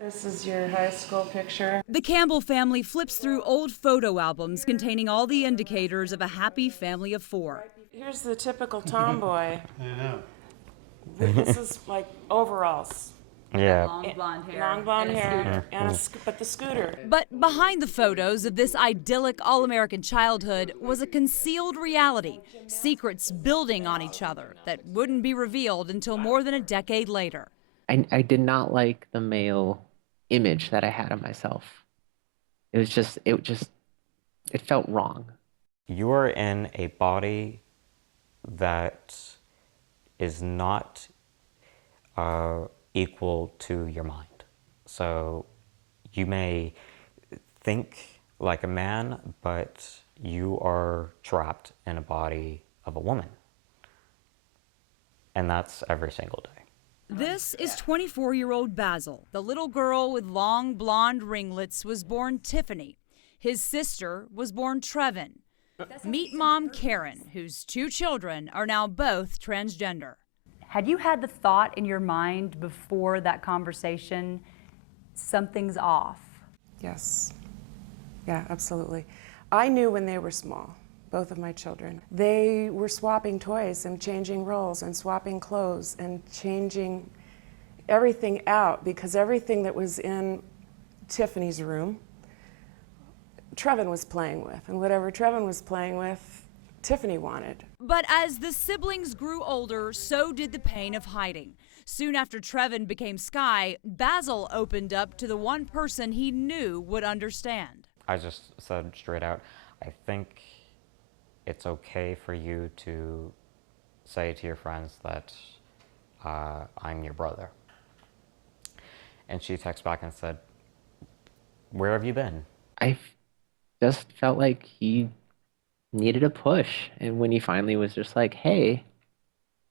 This is your high school picture. The Campbell family flips through old photo albums containing all the indicators of a happy family of 4. Here's the typical tomboy. I know. This is like overalls. Yeah. Long blonde hair. Long blonde hair, but the scooter. But behind the photos of this idyllic all-American childhood was a concealed reality, secrets building on each other that wouldn't be revealed until more than a decade later. I did not like the male image that I had of myself. It felt wrong. You're in a body that is not equal to your mind. So you may think like a man, but you are trapped in a body of a woman. And that's every single day. This is 24-year-old Basil. The little girl with long blonde ringlets was born Tiffany. His sister was born TREVIN. Meet mom Karen, whose 2 children are now both transgender. Had you had the thought in your mind before that conversation, something's off? Yes. Yeah, absolutely. I knew when they were small, both of my children. They were swapping toys and changing roles and swapping clothes and changing everything out, because everything that was in Tiffany's room, TREVIN was playing with, and whatever TREVIN was playing with, Tiffany wanted. But as the siblings grew older, so did the pain of hiding. Soon after TREVIN became Sky, Basil opened up to the one person he knew would understand. I just said straight out, I think it's okay for you to say to your friends that I'm your brother. And she texted back and said, where have you been? I just felt like he needed a push. And when he finally was just like, hey,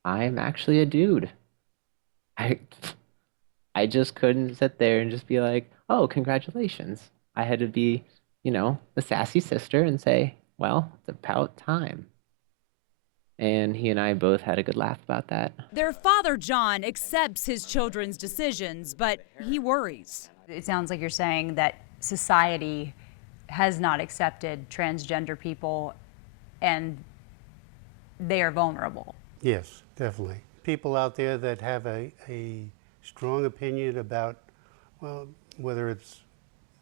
I'm actually a dude. I just couldn't sit there and just be like, oh, congratulations. I had to be, the sassy sister and say, well, it's about time. And he and I both had a good laugh about that. Their father, John, accepts his children's decisions, but he worries. It sounds like you're saying that society has not accepted transgender people and they are vulnerable. Yes, definitely. People out there that have a strong opinion about, well, whether it's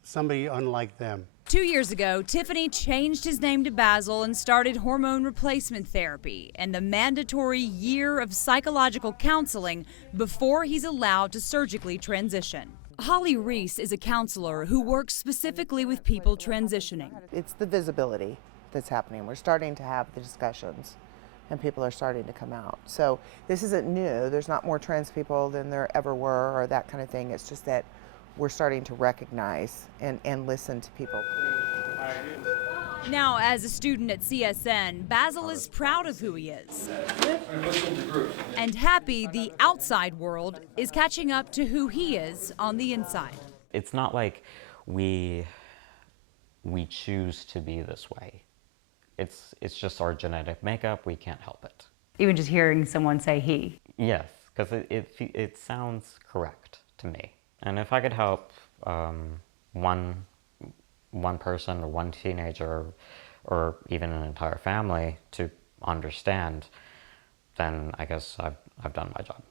somebody unlike them. 2 years ago, Tiffany changed his name to Basil and started hormone replacement therapy and the mandatory year of psychological counseling before he's allowed to surgically transition. Holly REESE is a counselor who works specifically with people transitioning. It's the visibility that's happening. We're starting to have the discussions and people are starting to come out. So this isn't new. There's not more trans people than there ever were or that kind of thing. It's just that we're starting to recognize and listen to people. Now, as a student at CSN, Basil is proud of who he is and happy the outside world is catching up to who he is on the inside. It's not like we choose to be this way. It's just our genetic makeup. We can't help it. Even just hearing someone say he. Yes, because it sounds correct to me. And if I could help one person or one teenager or even an entire family to understand, then I guess I've done my job.